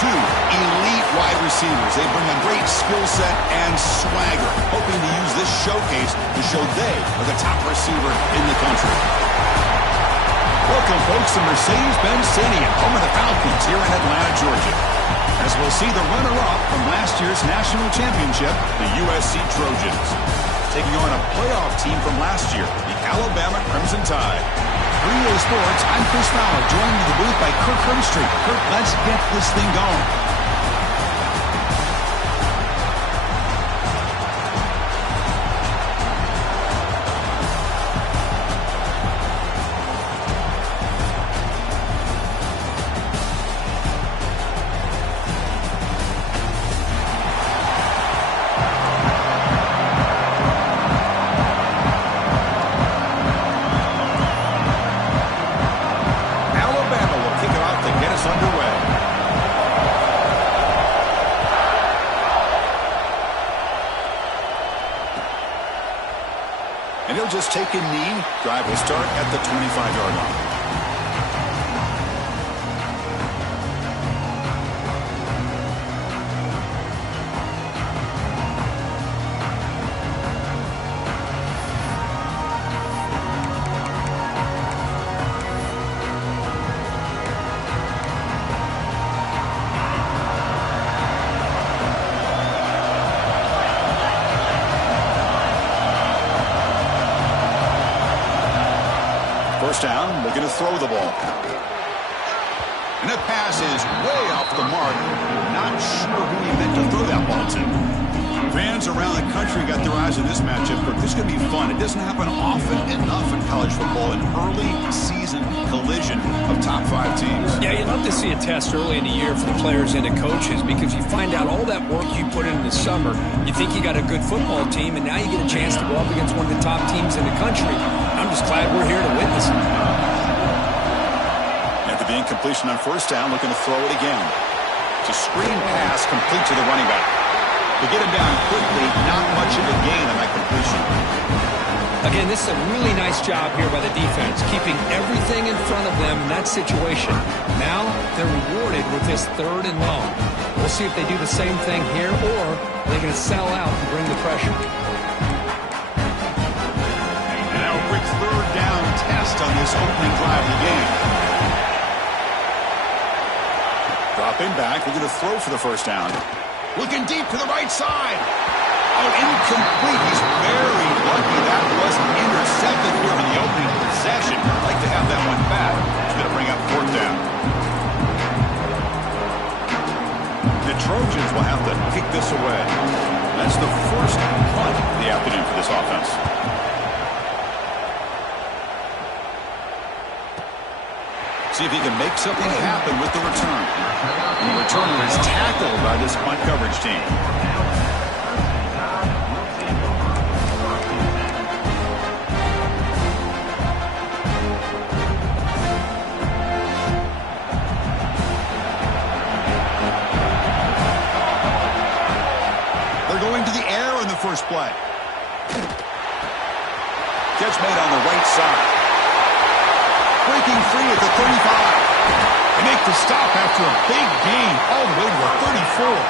two elite wide receivers. They bring a great skill set and swagger, hoping to use this showcase to show they are the top receiver in the country. Welcome, folks, to Mercedes-Benz Stadium, home of the Falcons here in Atlanta, Georgia. As we'll see the runner-up from last year's national championship, the USC Trojans, taking on a playoff team from last year, the Alabama Crimson Tide. For EA Sports, I'm Chris Fowler, joined in the booth by Kirk Herbstreit. Kirk, let's get this thing going. And he'll just take a knee. Drive will start at the 25-yard line. First down, looking to throw the ball. And that pass is way off the mark. Not sure who he meant to throw that ball to. Fans around the country got their eyes on this matchup, but this is going to be fun. It doesn't happen often enough in college football, an early season collision of top 5 teams. Yeah, you'd love to see a test early in the year for the players and the coaches, because you find out all that work you put in the summer. You think you got a good football team, and now you get a chance to go up against one of the top teams in the country. I'm just glad we're here to witness it. After the incompletion on first down, looking to throw it again. It's a screen pass complete to the running back. To get him down quickly, not much of a gain on that completion. Again, this is a really nice job here by the defense, keeping everything in front of them in that situation. Now they're rewarded with this 3rd and long. We'll see if they do the same thing here, or they're going to sell out and bring the pressure. And now a quick 3rd down test on this opening drive of the game. Dropping back, we're going to throw for the first down. Looking deep to the right side. Oh, incomplete. He's very lucky that wasn't intercepted here in the opening possession. I'd like to have that one back. He's going to bring up 4th down. The Trojans will have to kick this away. That's the first punt of the afternoon for this offense. See if he can make something happen with the return. And the returner is tackled by this punt coverage team. They're going to the air in the first play. Catch made on the right side. Breaking free at the 35. They make the stop after a big gain all the way to the 34.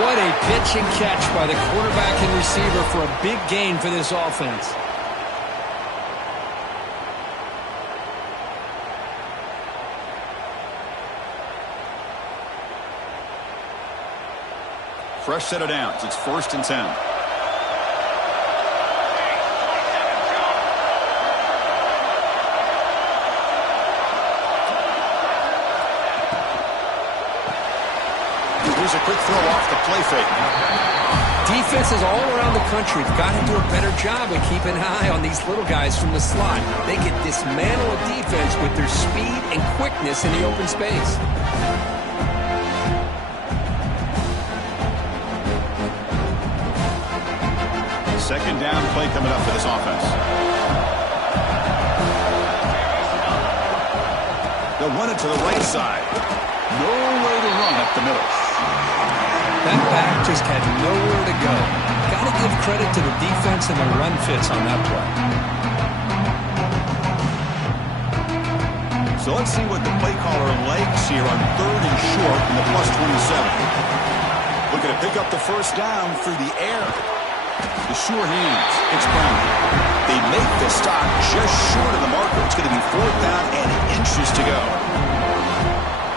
What a pitch and catch by the quarterback and receiver for a big gain for this offense. Fresh set of downs. It's 1st and 10. Here's a quick throw off the play fake. Defenses all around the country have got to do a better job of keeping an eye on these little guys from the slot. They can dismantle a defense with their speed and quickness in the open space. Second down play coming up for this offense. They'll run it to the right side. No way to run up the middle. That back just had nowhere to go. Got to give credit to the defense and the run fits on that play. So let's see what the play caller likes here on 3rd and short in the +27. Looking to pick up the first down through the air. The sure hands. It's Brown. They make the stop just short of the marker. It's going to be 4th down and inches to go.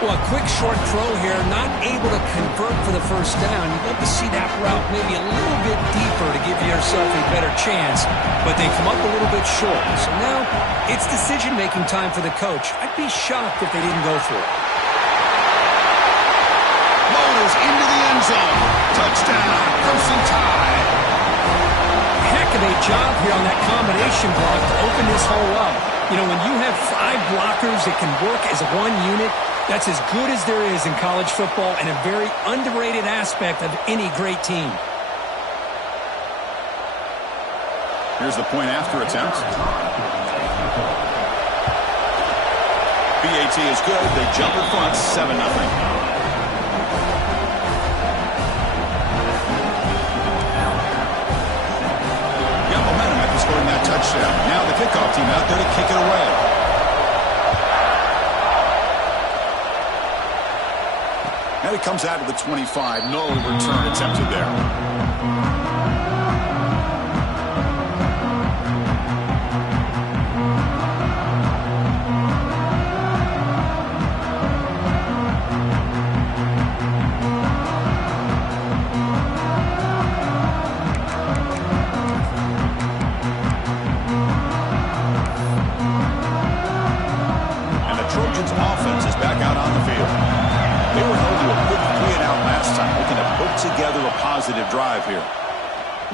Well, a quick short throw here, not able to convert for the first down. You'd love to see that route maybe a little bit deeper to give yourself a better chance, but they come up a little bit short. So now it's decision-making time for the coach. I'd be shocked if they didn't go for it. Motors into the end zone. Touchdown, Ncaa. Heck of a job here on that combination block to open this hole up. You know, when you have 5 blockers that can work as one unit, that's as good as there is in college football and a very underrated aspect of any great team. Here's the point after attempt. BAT is good. They jump in front, 7-0. Got momentum after scoring that touchdown. Now the kickoff team out there to kick it away. And it comes out to the 25. No return attempted there. And the Trojans' offense is back out on the field. They were held to a quick 3-and-out last time, looking to put together a positive drive here.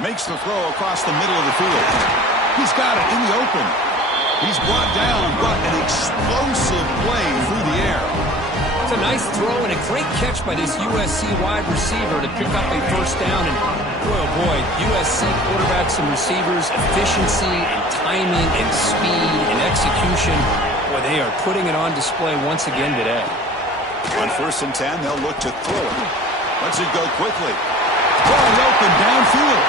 Makes the throw across the middle of the field. He's got it in the open. He's brought down, but an explosive play through the air. It's a nice throw and a great catch by this USC wide receiver to pick up a first down. And boy, oh boy, USC quarterbacks and receivers, efficiency and timing and speed and execution. Boy, they are putting it on display once again today. On 1st and 10, they'll look to throw it. Lets it go quickly. Wide open downfield.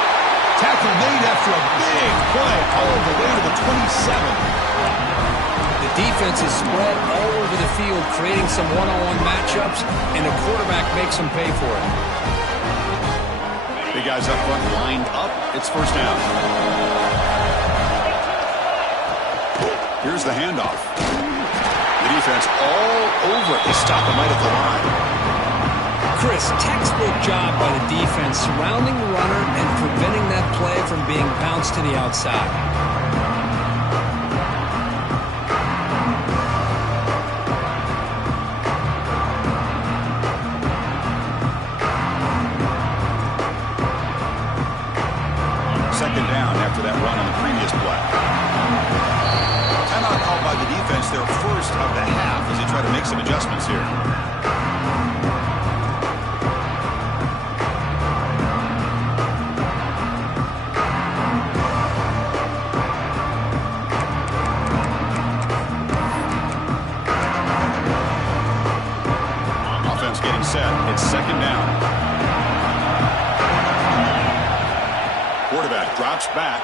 Tackle made after a big play all the way to the 27. The defense is spread all over the field, creating some one-on-one matchups, and the quarterback makes them pay for it. Big guys up front lined up. It's first down. Here's the handoff. The defense all over it. They stop him right at the line. Chris, textbook job by the defense surrounding the runner and preventing that play from being bounced to the outside. Second down after that run on the previous play. Timeout called by the defense, their first of the half as they try to make some adjustments here. Offense getting set. It's second down. Quarterback drops back.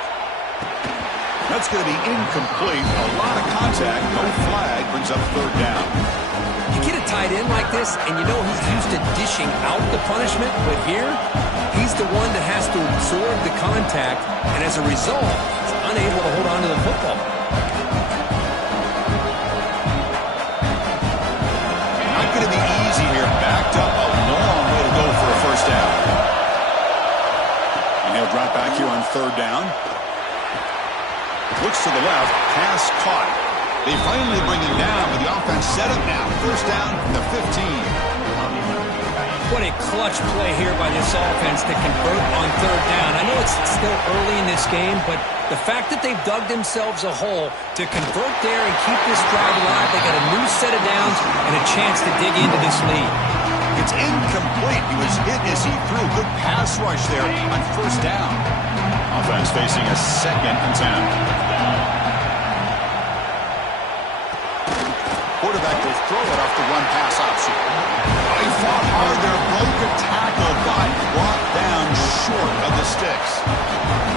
That's going to be incomplete. A lot of contact. No flag. Brings up third down. You get a tight end like this, and you know he's used to dishing out the punishment, but here, he's the one that has to absorb the contact, and as a result, he's unable to hold on to the football. Not going to be easy here. Backed up a long way to go for a first down. And he'll drop back here on third down. Looks to the left. Pass caught. They finally bring him down, but the offense set up now. First down from the 15. What a clutch play here by this offense to convert on third down. I know it's still early in this game, but the fact that they've dug themselves a hole to convert there and keep this drive alive, they got a new set of downs and a chance to dig into this lead. It's incomplete. He was hit as he threw. Good pass rush there on first down. Offense facing a 2nd and 10. Quarterback will throw it off the run-pass option. He fought hard there, broke a tackle, but brought down short of the sticks.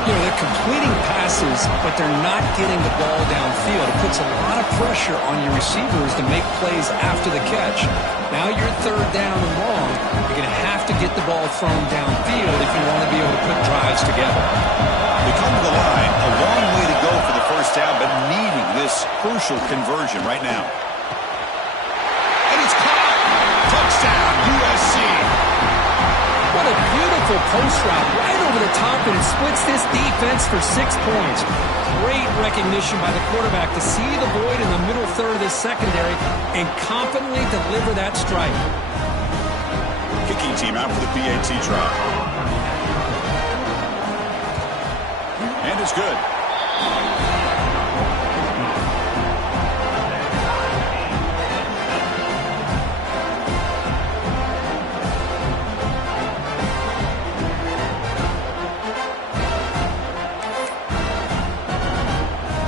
You know, they're completing passes but they're not getting the ball downfield. It puts a lot of pressure on your receivers to make plays after the catch. Now you're third down and long. You're going to have to get the ball thrown downfield if you want to be able to put drives together. They come to the line, a long way to go for the first down, but needing this crucial conversion right now. And it's caught! Touchdown, USC! What a beautiful post route right over the top, and it splits this defense for 6 points. Great recognition by the quarterback to see the void in the middle third of this secondary and confidently deliver that strike. Kicking team out for the PAT try. And it's good.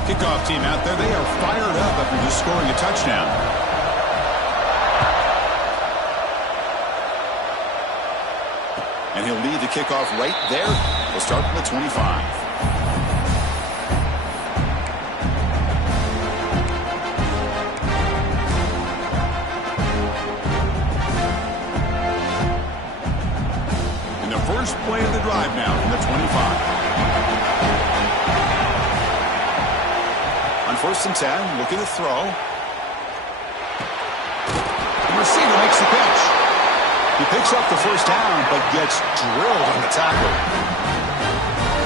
Kickoff team out there. They are fired up after just scoring a touchdown. And he'll lead the kickoff right there. We'll start from the 25. And the first play of the drive now from the 25. First and 10, looking to throw. The receiver makes the catch. He picks up the first down, but gets drilled on the tackle.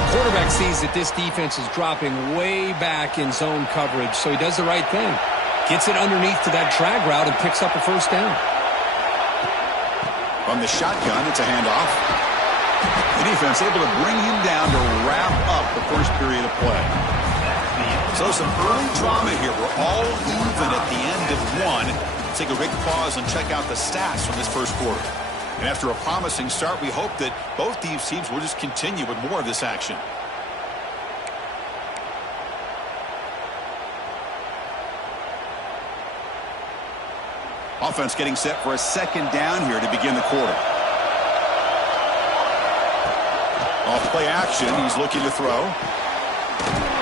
Quarterback sees that this defense is dropping way back in zone coverage, so he does the right thing. Gets it underneath to that drag route and picks up a first down. From the shotgun, it's a handoff. The defense able to bring him down to wrap up the first period of play. So some early drama here. We're all even at the end of one. Take a quick pause and check out the stats from this first quarter. And after a promising start, we hope that both these teams will just continue with more of this action. Offense getting set for a second down here to begin the quarter. Off play action, he's looking to throw.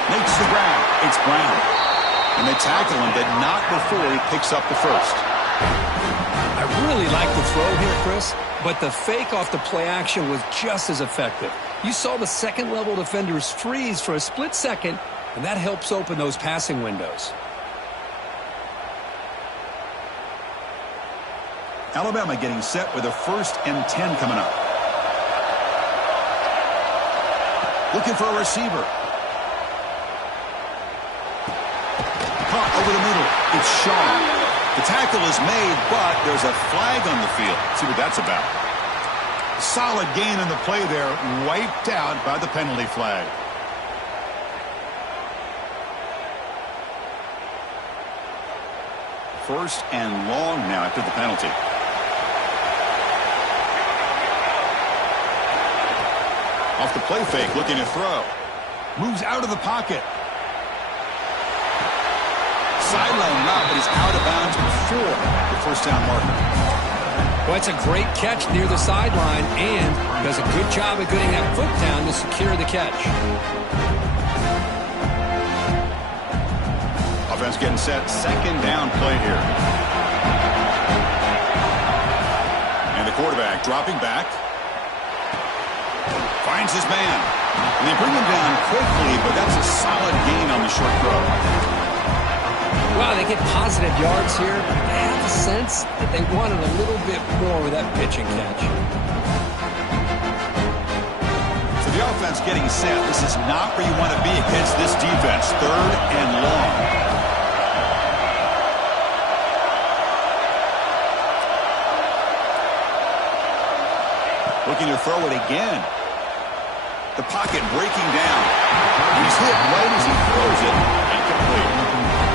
Makes the grab. It's Brown. And they tackle him, but not before he picks up the first. I really like the throw here, Chris, but the fake off the play action was just as effective. You saw the second-level defenders freeze for a split second, and that helps open those passing windows. Alabama getting set with a 1st and 10 coming up. Looking for a receiver. Caught over the middle. It's Shaw. The tackle is made, but there's a flag on the field. Let's see what that's about. Solid gain on the play there. Wiped out by the penalty flag. First and long now after the penalty. Off the play fake, looking to throw. Moves out of the pocket. Sideline route, but he's out of bounds before the first down marker. Well, it's a great catch near the sideline and does a good job of getting that foot down to secure the catch. Offense getting set. Second down play here. And the quarterback dropping back. Finds his man. And they bring him down quickly, but that's a solid gain on the short throw. Wow, they get positive yards here. I have a sense that they wanted a little bit more with that pitch and catch. So the offense getting set. This is not where you want to be against this defense. 3rd and long. Looking to throw it again. The pocket breaking down. He's hit right as he throws it. Incomplete.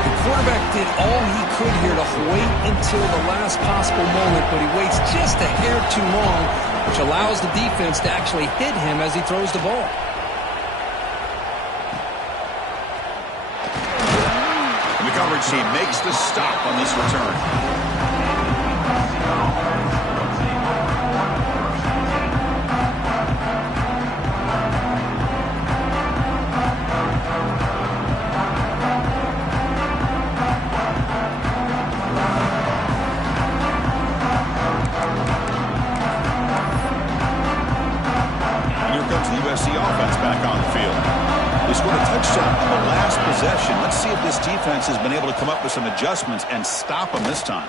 The quarterback did all he could here to wait until the last possible moment, but he waits just a hair too long, which allows the defense to actually hit him as he throws the ball. And the coverage team makes the stop on this return. defense has been able to come up with some adjustments and stop them this time.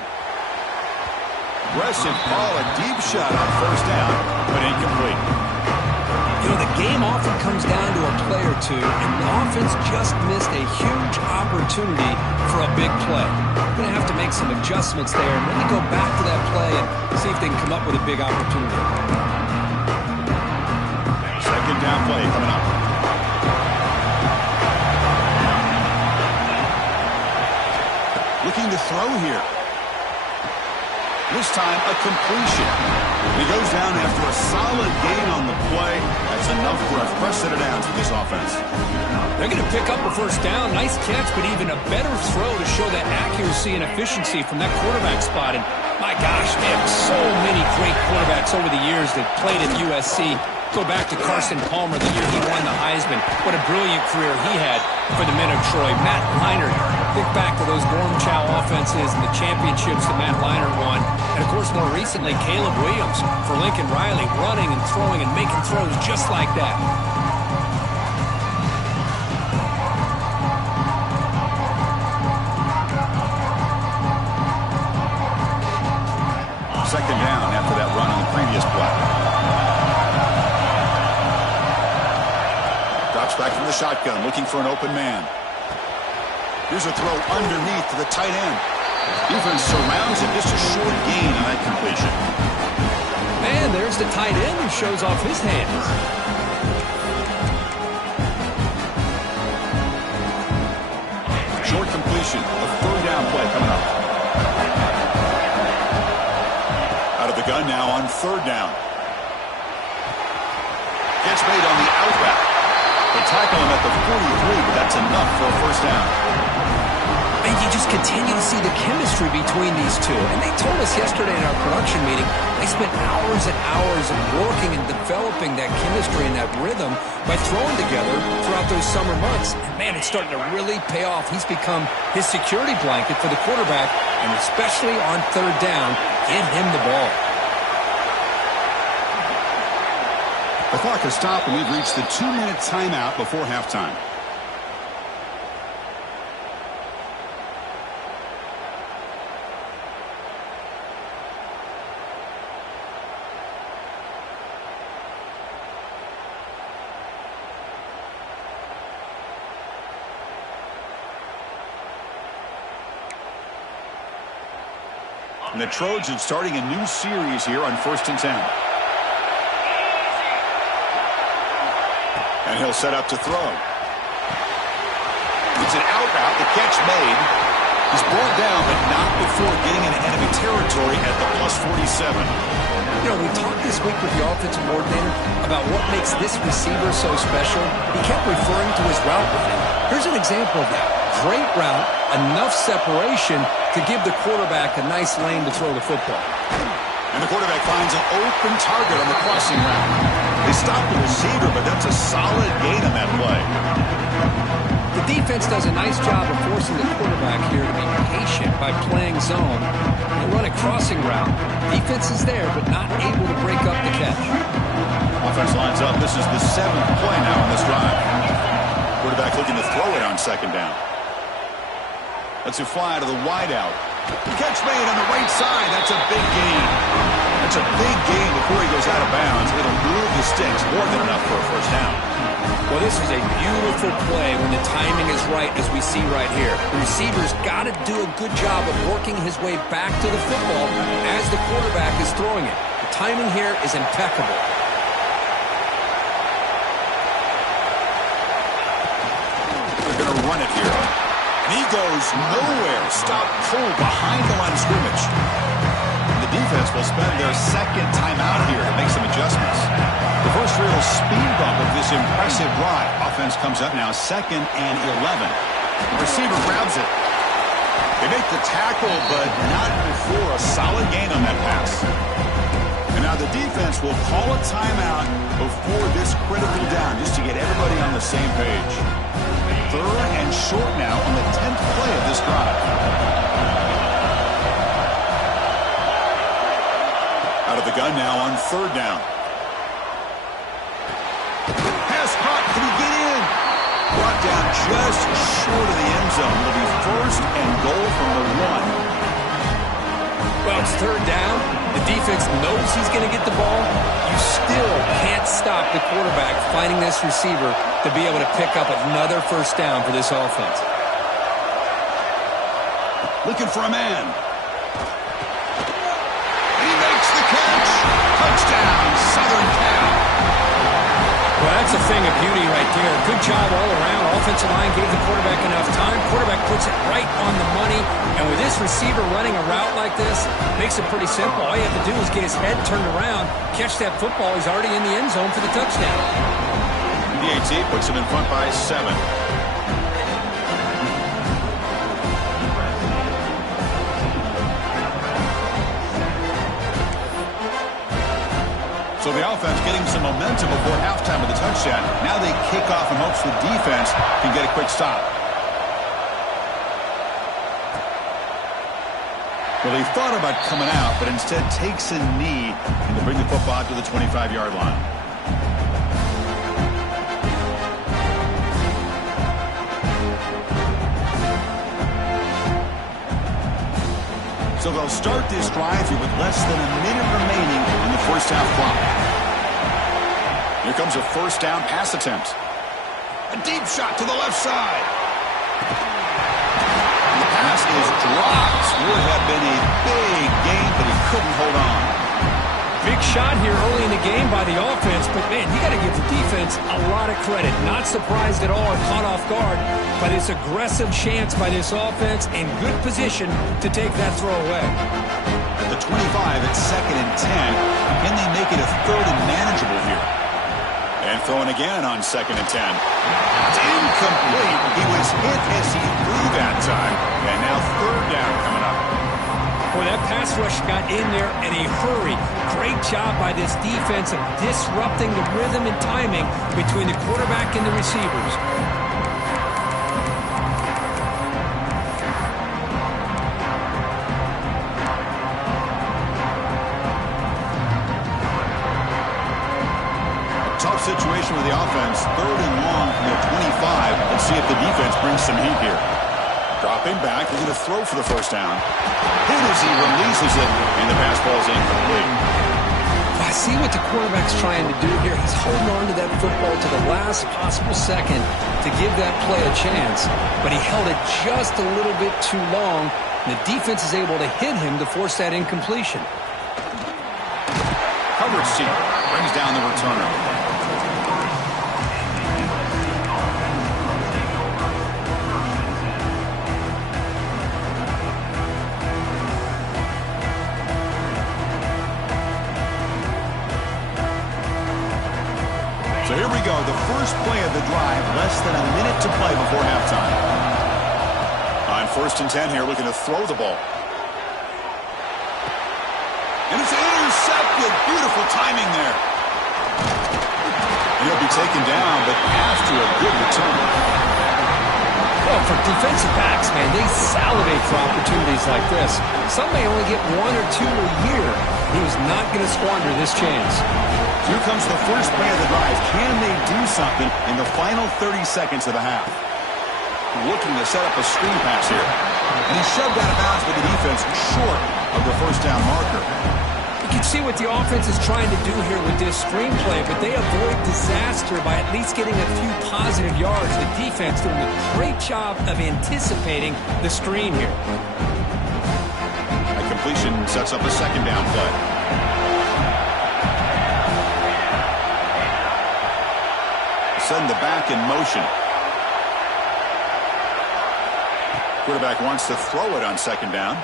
Aggressive ball, a deep shot on first down, but incomplete. You know, the game often comes down to a play or two, and the offense just missed a huge opportunity for a big play. Going to have to make some adjustments there and really go back to that play and see if they can come up with a big opportunity. Second down play coming up. Looking to throw here. This time, a completion. He goes down after a solid gain on the play. That's enough for a fresh set of downs for this offense. They're going to pick up a first down. Nice catch, but even a better throw to show that accuracy and efficiency from that quarterback spot. And my gosh, man, so many great quarterbacks over the years that played at USC. Go back to Carson Palmer the year he won the Heisman. What a brilliant career he had for the men of Troy. Matt Leinart, think back to those Ncaa offenses and the championships that Matt Leinart won. And, of course, more recently, Caleb Williams for Lincoln Riley, running and throwing and making throws just like that. Second down after that run on the previous play. Drops back from the shotgun, looking for an open man. Here's a throw underneath to the tight end. Defense surrounds him, just a short gain on that completion. And there's the tight end who shows off his hands. Short completion, a third down play coming up. Out of the gun now on third down. Gets made on the out route. They tackle him at the 43, but that's enough for a first down. And you just continue to see the chemistry between these two. And they told us yesterday in our production meeting, they spent hours and hours of working and developing that chemistry and that rhythm by throwing together throughout those summer months. And man, it's starting to really pay off. He's become his security blanket for the quarterback, and especially on third down, get him the ball. The clock has stopped, and we've reached the 2-minute timeout before halftime. And the Trojans starting a new series here on 1st and 10. And he'll set up to throw. It's an out route, the catch made. He's brought down, but not before getting into enemy territory at the +47. You know, we talked this week with the offensive coordinator about what makes this receiver so special. He kept referring to his route running. Here's an example of that. Great route, enough separation to give the quarterback a nice lane to throw the football. And the quarterback finds an open target on the crossing route. They stop the receiver, but that's a solid gain on that play. The defense does a nice job of forcing the quarterback here to be patient by playing zone. They run a crossing route. Defense is there, but not able to break up the catch. Offense lines up. This is the 7th play now on this drive. Quarterback looking to throw it on second down. That's a fly to the wideout. Catch made on the right side. That's a big gain. That's a big gain before he goes out of bounds. It'll move the sticks more than enough for a first down. Well, this is a beautiful play when the timing is right, as we see right here. The receiver's got to do a good job of working his way back to the football as the quarterback is throwing it. The timing here is impeccable. They're going to run it here. And he goes nowhere. Stop pulled behind the line of scrimmage. The defense will spend their second timeout here to make some adjustments. The first real speed bump of this impressive drive. Offense comes up now 2nd and 11. The receiver grabs it. They make the tackle, but not before a solid gain on that pass. And now the defense will call a timeout before this critical down, just to get everybody on the same page. 3rd and short now on the 10th play of this drive. Out of the gun now on 3rd down. Pass caught. Can he get in? Brought down just short of the end zone. It'll be first and goal from the 1. Well, it's third down. The defense knows he's going to get the ball. You still can't stop the quarterback finding this receiver to be able to pick up another first down for this offense. Looking for a man. He makes the catch. Touchdown, Southern Cal. Well, that's a thing of beauty right there. Good job all around. Offensive line gave the quarterback enough time. Quarterback puts it right on the money. And with this receiver running a route like this, makes it pretty simple. All you have to do is get his head turned around, catch that football. He's already in the end zone for the touchdown. The AT puts him in front by 7. So the offense getting some momentum before halftime with the touchdown. Now they kick off in hopes the defense can get a quick stop. Well, he thought about coming out, but instead takes a knee and to bring the football to the 25-yard line. So they'll start this drive here with less than a minute remaining in the first half clock. Here comes a first down pass attempt. A deep shot to the left side. The pass is dropped. Would have been a big gain, but he couldn't hold on. Big shot here early in the game by the offense, but, man, you got to give the defense a lot of credit. Not surprised at all or caught off guard by this aggressive chance by this offense in good position to take that throw away. At the 25, it's 2nd and 10. Can they make it a third and manageable here? And throwing again on 2nd and 10. It's incomplete. He was hit as he threw that time. And now third down coming up. Boy, that pass rush got in there in a hurry. Great job by this defense of disrupting the rhythm and timing between the quarterback and the receivers. A tough situation with the offense. Third and long from their 25. Let's see if the defense brings some heat here. Dropping back, we're going to throw for the first down. Hit as he releases it, and the pass ball is incomplete. I see what the quarterback's trying to do here. He's holding on to that football to the last possible second to give that play a chance. But he held it just a little bit too long, and the defense is able to hit him to force that incompletion. Coverage team brings down the returner. So here we go, the first play of the drive, less than a minute to play before halftime. On 1st and 10 here, looking to throw the ball. And it's intercepted. Beautiful timing there. And he'll be taken down, but after a good return. Well, for defensive backs, man, they salivate for opportunities like this. Some may only get 1 or 2 a year. He was not going to squander this chance. Here comes the first play of the drive. Can they do something in the final 30 seconds of the half? Looking to set up a screen pass here. And he shoved out of bounds with the defense short of the first down marker. You can see what the offense is trying to do here with this screen play, but they avoid disaster by at least getting a few positive yards. The defense doing a great job of anticipating the screen here. A completion sets up a second down play. Send the back in motion. Quarterback wants to throw it on second down.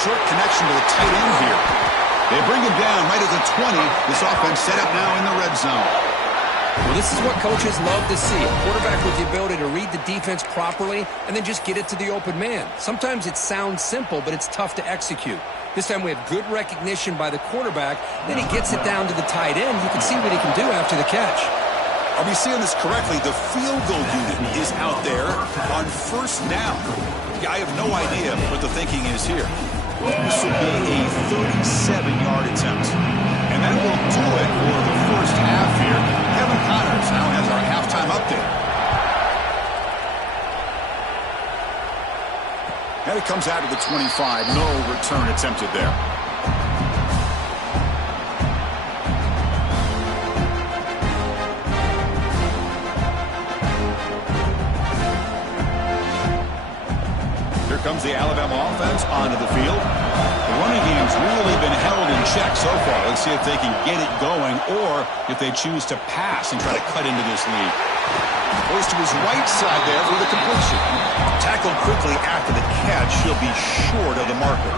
Short connection to the tight end here. They bring him down right at the 20. This offense set up now in the red zone. Well, this is what coaches love to see. A quarterback with the ability to read the defense properly and then just get it to the open man. Sometimes it sounds simple, but it's tough to execute. This time we have good recognition by the quarterback. Then he gets it down to the tight end. You can see what he can do after the catch. Are we seeing this correctly? The field goal unit is out there on first down. I have no idea what the thinking is here. This will be a 37-yard attempt. And that will do it for the first half here. Kevin Connors now has our halftime update. comes out of the 25. No return attempted there. Here comes the Alabama offense onto the field. The running game's really been held in check so far. Let's see if they can get it going or if they choose to pass and try to cut into this lead. Goes to his right side there for the completion. Tackled quickly after the catch. He'll be short of the marker.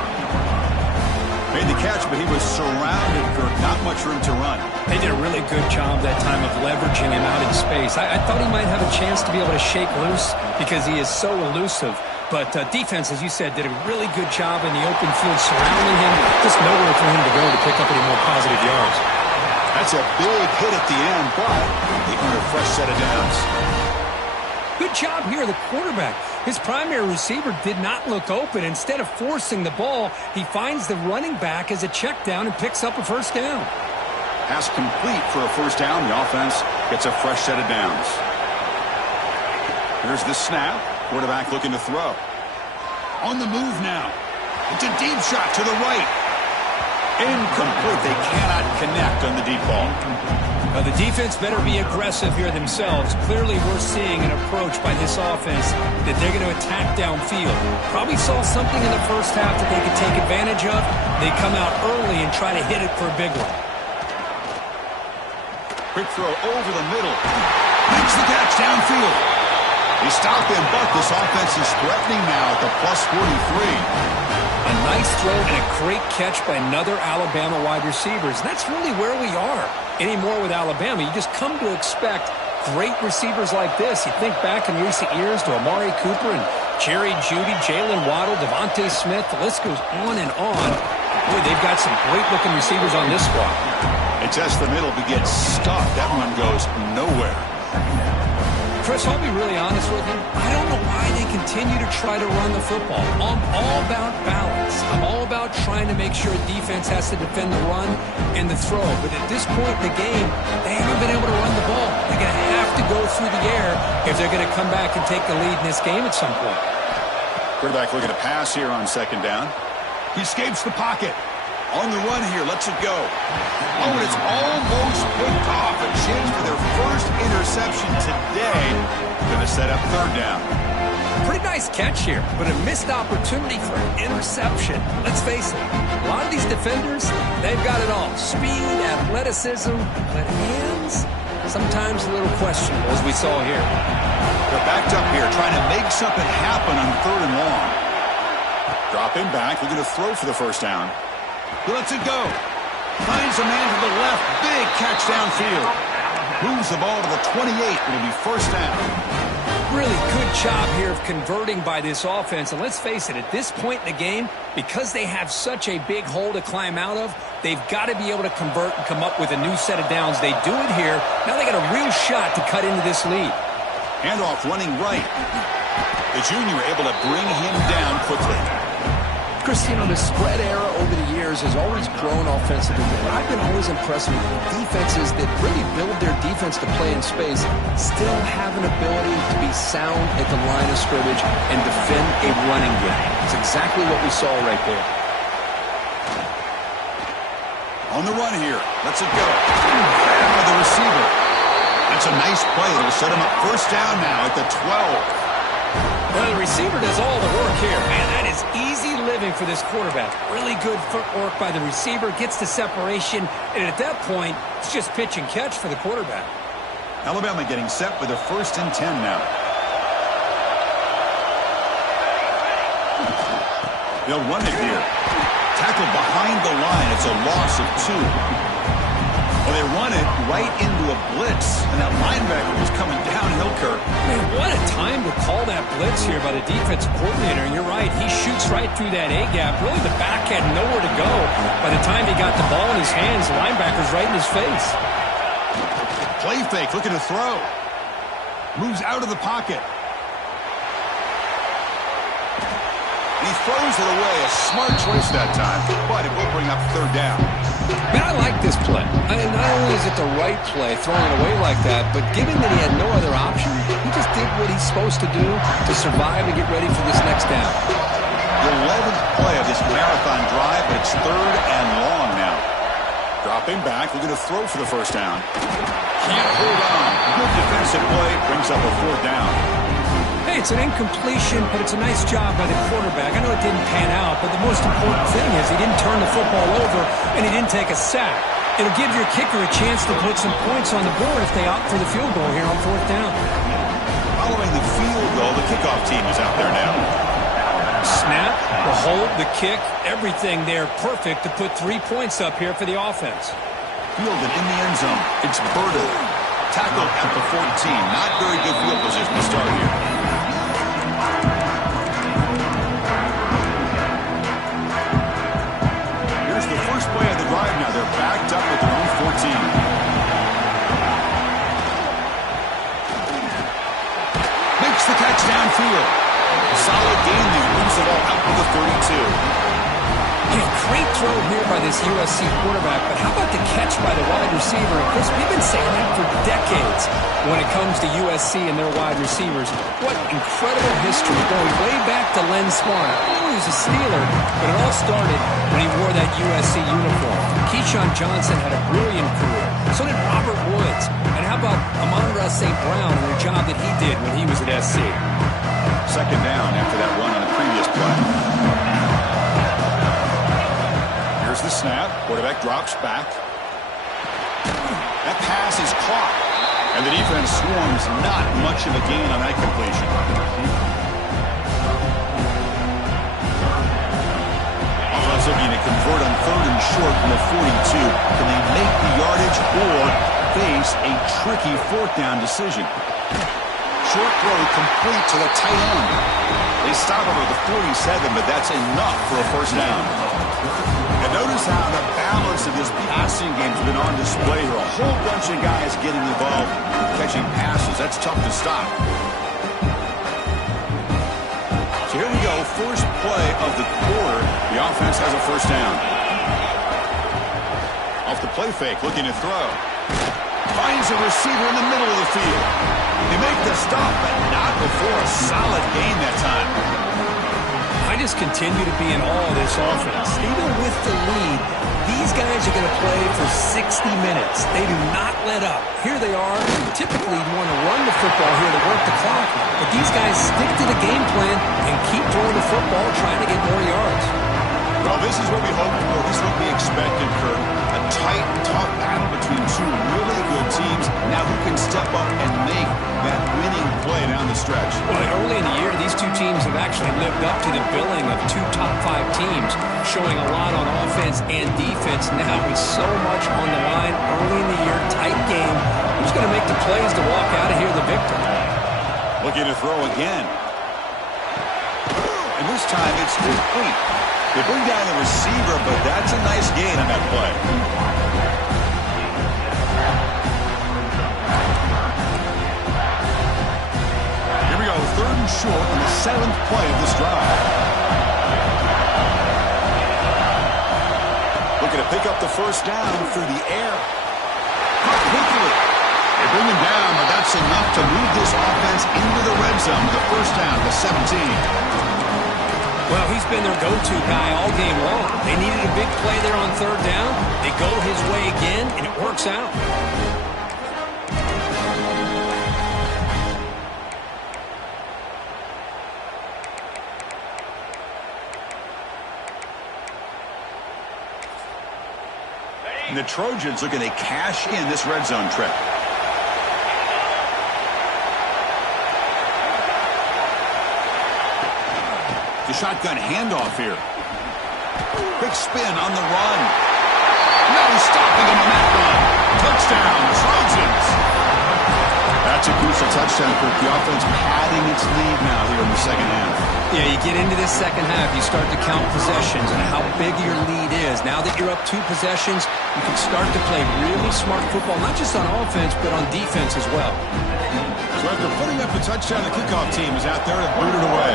Made the catch, but he was surrounded, Kirk. Not much room to run. They did a really good job that time of leveraging him out in space. I thought he might have a chance to be able to shake loose because he is so elusive. But defense, as you said, did a really good job in the open field surrounding him. Just nowhere for him to go to pick up any more positive yards. That's a big hit at the end, but they earned a fresh set of downs. Good job here, the quarterback. His primary receiver did not look open. Instead of forcing the ball, he finds the running back as a check down and picks up a first down. Pass complete for a first down. The offense gets a fresh set of downs. Here's the snap. Quarterback looking to throw. On the move now. It's a deep shot to the right. Incomplete. They cannot connect on the deep ball. The defense better be aggressive here themselves. Clearly we're seeing an approach by this offense that they're going to attack downfield. Probably saw something in the first half that they could take advantage of. They come out early and try to hit it for a big one. Quick throw over the middle. Makes the catch downfield. He stopped him, but this offense is threatening now at the plus 43. A nice throw and a great catch by another Alabama wide receivers. That's really where we are. Anymore with Alabama, you just come to expect great receivers like this. You think back in recent years to Amari Cooper and Jerry Jeudy, Jalen Waddle, Devontae Smith. The list goes on and on. Boy, they've got some great-looking receivers on this squad. It tests the middle, but gets stuffed. That one goes nowhere. Chris, I'll be really honest with you. I don't know why they continue to try to run the football. I'm all about balance. I'm all about trying to make sure defense has to defend the run and the throw. But at this point in the game, they haven't been able to run the ball. They're going to have to go through the air if they're going to come back and take the lead in this game at some point. Quarterback looking to pass here on second down. He escapes the pocket. On the run here, lets it go. Oh, and it's almost picked off. A chance for their first interception today. Going to set up third down. Pretty nice catch here, but a missed opportunity for an interception. Let's face it, a lot of these defenders, they've got it all. Speed, athleticism, but hands, sometimes a little questionable, as we saw here. They're backed up here, trying to make something happen on third and long. Drop him back, looking to throw for the first down. He lets it go. Finds a man to the left. Big catch downfield. Moves the ball to the 28. It'll be first down. Really good job here of converting by this offense. And let's face it, at this point in the game, because they have such a big hole to climb out of, they've got to be able to convert and come up with a new set of downs. They do it here. Now they got a real shot to cut into this lead. Handoff running right. The junior able to bring him down quickly. Christine, the spread era over the years has always grown offensively, but I've been always impressed with defenses that really build their defense to play in space, still have an ability to be sound at the line of scrimmage and defend a running game. It's exactly what we saw right there. On the run here. Lets it go. Bad by the receiver. That's a nice play. It'll set him up first down now at the 12. Well, the receiver does all the work here. Man, that is easy living for this quarterback. Really good footwork by the receiver, gets the separation, and at that point, it's just pitch and catch for the quarterback. Alabama getting set with a 1st and 10 now. They'll run it here. Tackled behind the line. It's a loss of 2. Well, they run it right into a blitz, and that linebacker was coming downhill, Kirk. Man, what a time to call that blitz here by the defensive coordinator. And you're right, he shoots right through that A-gap. Really, the back had nowhere to go. By the time he got the ball in his hands, the linebacker's right in his face. Play fake, looking to throw. Moves out of the pocket. He throws it away. A smart choice that time, but it will bring up third down. Man, I like this play. I mean, not only is it the right play, throwing it away like that, but given that he had no other option, he just did what he's supposed to do to survive and get ready for this next down. The 11th play of this marathon drive, but it's 3rd and long now. Dropping back, looking to throw for the first down. Can't hold on. Good defensive play, brings up a 4th down. Hey, it's an incompletion, but it's a nice job by the quarterback. I know it didn't pan out, but the most important thing is he didn't turn the football over and he didn't take a sack. It'll give your kicker a chance to put some points on the board if they opt for the field goal here on 4th down. Following the field goal, the kickoff team is out there now. Snap, the hold, the kick, everything there perfect to put 3 points up here for the offense. Fielded in the end zone. It's Burden. Tackled at the 14. Not very good field position to start here. Here's the first play of the drive now. They're backed up with their own 14. Makes the catch downfield. Solid gain there. Moves the ball out to the 32. Yeah, great throw here by this USC quarterback, but how about the catch by the wide receiver? And Chris, we've been saying that for decades when it comes to USC and their wide receivers. What incredible history going way back to Len Smart. I know he was a Steeler, but it all started when he wore that USC uniform. Keyshawn Johnson had a brilliant career. So did Robert Woods. And how about Amon-Ra St. Brown and the job that he did when he was at SC? 2nd down after that run on the previous play. Here's the snap. Quarterback drops back. That pass is caught. And the defense swarms. Not much of a gain on that completion. Offense looking to convert on 3rd and short from the 42. Can they make the yardage or face a tricky 4th down decision? Short throw complete to the tight end. They stop over the 47, but that's enough for a 1st down. And notice how the balance of this passing game has been on display here. A whole bunch of guys getting involved catching passes. That's tough to stop. So here we go. First play of the quarter. The offense has a 1st down. Off the play fake, looking to throw. Finds a receiver in the middle of the field. They make the stop, but not before a solid gain that time. I just continue to be in awe of this offense. Even with the lead, these guys are going to play for 60 minutes. They do not let up. Here they are. Typically, you want to run the football here to work the clock, but these guys stick to the game plan and keep throwing the football, trying to get more yards. Well, this is what we hoped for. This is what we expected, Kurt. A tight, tough battle between 2 really good teams. Now who can step up and make that winning play down the stretch? Well, early in the year, these 2 teams have actually lived up to the billing of 2 top 5 teams, showing a lot on offense and defense. Now with so much on the line early in the year, tight game. Who's going to make the plays to walk out of here the victor? Looking to throw again. And this time it's complete. They bring down the receiver, but that's a nice gain on that play. Here we go, 3rd and short on the 7th play of this drive. Looking to pick up the 1st down through the air. Caught quickly. They bring him down, but that's enough to move this offense into the red zone with a 1st down to 17. Well, he's been their go-to guy all game long. They needed a big play there on 3rd down. They go his way again, and it works out. And the Trojans looking to cash in this red zone trip. The shotgun handoff here. Quick spin on the run. No stopping him on that run. Touchdown, Trojans. That's a crucial touchdown, Kirk. The offense padding its lead now here in the 2nd half. Yeah, you get into this 2nd half, you start to count possessions and how big your lead is. Now that you're up 2 possessions, you can start to play really smart football, not just on offense, but on defense as well. So after putting up a touchdown, the kickoff team is out there to boot it away.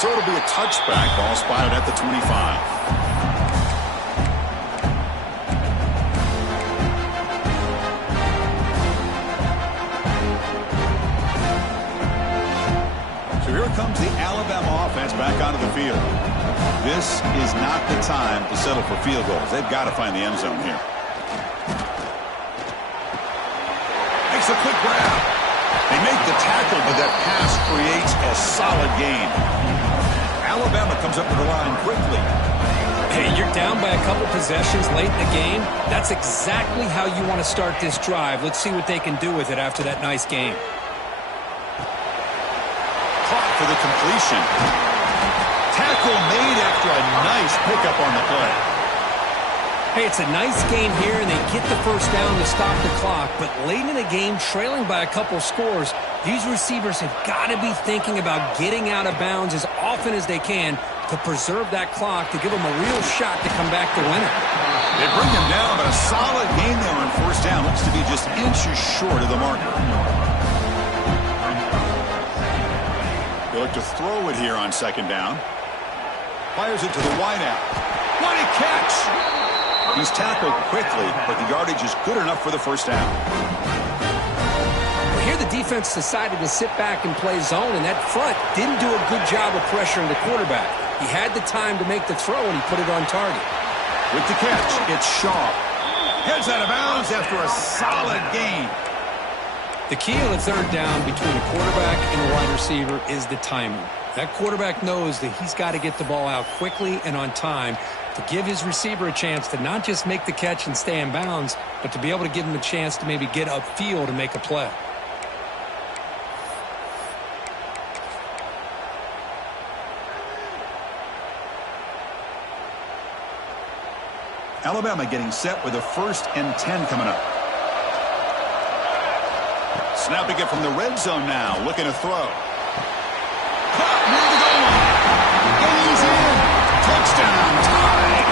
So it'll be a touchback, ball spotted at the 25. comes the Alabama offense back onto the field. This is not the time to settle for field goals. They've got to find the end zone here. Makes a quick grab. They make the tackle, but that pass creates a solid gain. Alabama comes up to the line quickly. Hey, you're down by a couple possessions late in the game. That's exactly how you want to start this drive. Let's see what they can do with it after that nice game. Caught for the completion. Tackle made after a nice pickup on the play. Hey, it's a nice game here, and they get the first down to stop the clock. But late in the game, trailing by a couple scores, these receivers have got to be thinking about getting out of bounds as often as they can to preserve that clock, to give them a real shot to come back to win it. They bring him down, but a solid gain there on first down. Looks to be just inches short of the marker. They look to throw it here on second down. Fires it to the wideout. What a catch! He's tackled quickly, but the yardage is good enough for the first down. Well, here the defense decided to sit back and play zone, and that front didn't do a good job of pressuring the quarterback. He had the time to make the throw, and he put it on target. With the catch, it's Shaw. Heads out of bounds after a solid gain. The key on the third down between a quarterback and a wide receiver is the timing. That quarterback knows that he's got to get the ball out quickly and on time to give his receiver a chance to not just make the catch and stay in bounds, but to be able to give him a chance to maybe get upfield and make a play. Alabama getting set with a 1st and 10 coming up. Snapping it from the red zone now, looking to throw. Caught near the goal line. And he's in. Touchdown, tied.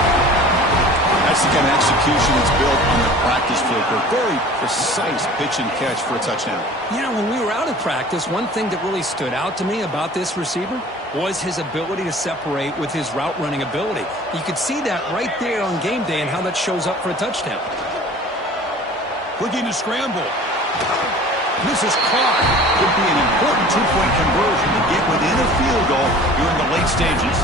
That's the kind of execution that's built on the practice field. A very precise pitch and catch for a touchdown. You know, when we were out of practice, one thing that really stood out to me about this receiver was his ability to separate with his route running ability. You could see that right there on game day and how that shows up for a touchdown. Looking to scramble. This is caught. Could be an important two-point conversion to get within a field goal during the late stages.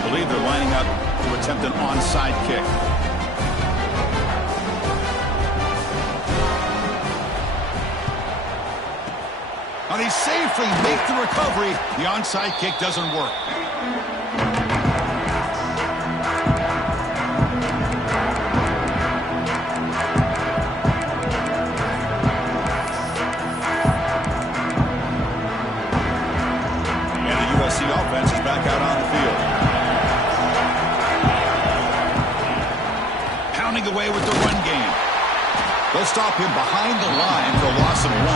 I believe they're lining up to attempt an onside kick. Now they safely make the recovery. The onside kick doesn't work. Offense is back out on the field. Pounding away with the run game. They'll stop him behind the line for a loss of 1.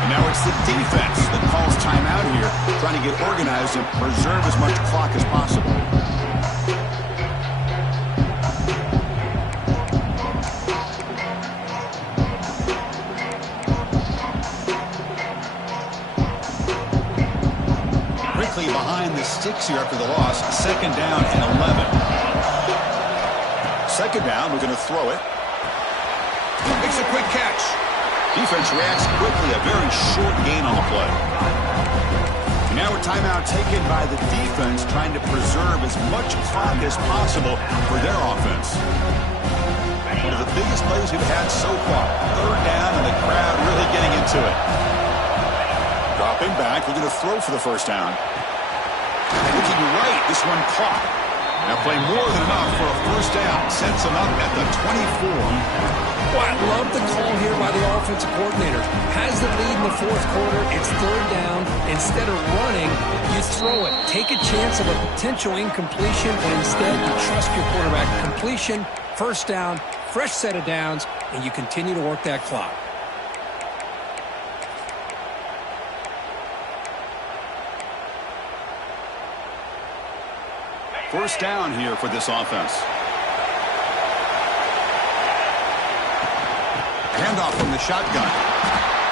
And now it's the defense that calls timeout here, trying to get organized and preserve as much clock as possible. Behind the sticks here after the loss. 2nd down and 11. 2nd down, we're going to throw it. Makes a quick catch. Defense reacts quickly. A very short gain on the play. And now a timeout taken by the defense, trying to preserve as much clock as possible for their offense. One of the biggest plays we've had so far. 3rd down and the crowd really getting into it. Dropping back. We're going to throw for the first down. Looking right, this one caught. Now play more than enough for a first down. Sets him up at the 24. Well, I love the call here by the offensive coordinator. Has the lead in the 4th quarter. It's 3rd down. Instead of running, you throw it. Take a chance of a potential incompletion, but instead you trust your quarterback. Completion, first down, fresh set of downs, and you continue to work that clock. First down here for this offense. Handoff from the shotgun.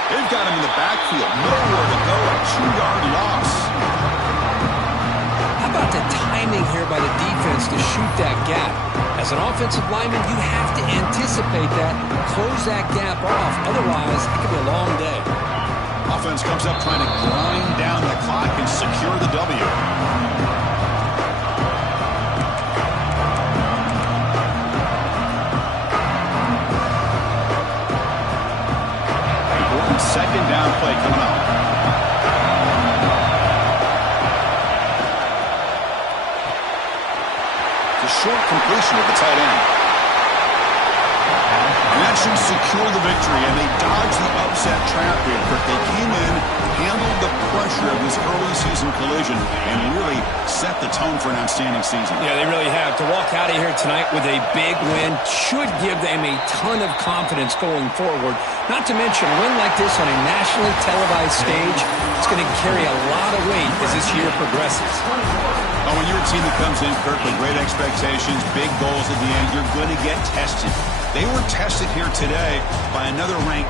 They've got him in the backfield. Nowhere to go. A 2-yard loss. How about the timing here by the defense to shoot that gap? As an offensive lineman, you have to anticipate that, close that gap off. Otherwise, it could be a long day. Offense comes up trying to grind down the clock and secure the W. Important second down play coming up. Short completion of the tight end. And that should secure the victory, and they dodged the upset trap here. But they came in, handled the pressure of this early season collision, and really set the tone for an outstanding season. Yeah, they really have. To walk out of here tonight with a big win should give them a ton of confidence going forward. Not to mention, a win like this on a nationally televised stage, it's going to carry a lot of weight as this year progresses. Oh, when you're a team that comes in, Kirk, with great expectations, big goals at the end, you're going to get tested. They were tested here today by another ranked